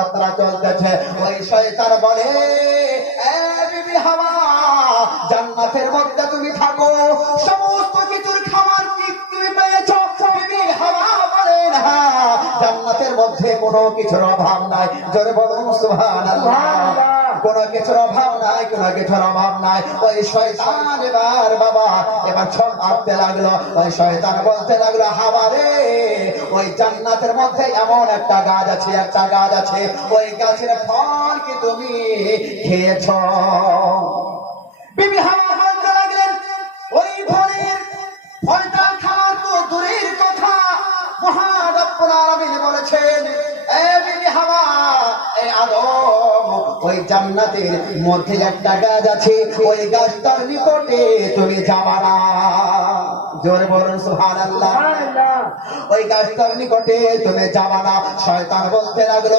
যাত্রা চলতেছে। ওই শয়তান বলে, এ বিবি হাওয়া, জান্নাতের মধ্যে তুমি থাকো, সমস্ত কিছুর খাবার কি তুমি পেয়েছো? বিবি হাওয়া বলেন, হ্যাঁ, জান্নাতের মধ্যে কোনো কিছুর অভাব নাই। জোরে বলুন সুবহানাল্লাহ। কোনো কিছুর অভাব নাই, কোনো কিছুর অভাব নাই। ওই শয়তান এবার ছক মারতে লাগলো। ওই শয়তান বলতে লাগলো, হাওয়া রে, ওই জান্নাতের মধ্যে এমন একটা গাছ আছে, একটা গাছ আছে, ওই গাছের ফল কি তুমি খেয়েছ? বিবি হাওয়া বলতে লাগলেন, ওই ফলটা খাওয়ার তো দূরের কথা, মহান রব্বুল আলামিন বলেছেন, এ বিবি হাওয়া, এ আদম, ওই জান্নাতের মধ্যে একটা গাছ আছে, ওই গাছটার নিকটে তুমি যাবা না। জোরে বলুন সুবহানাল্লাহ। ওই গাছটার নিকটে তুমি যাবা না। শয়তান বলতে লাগলো,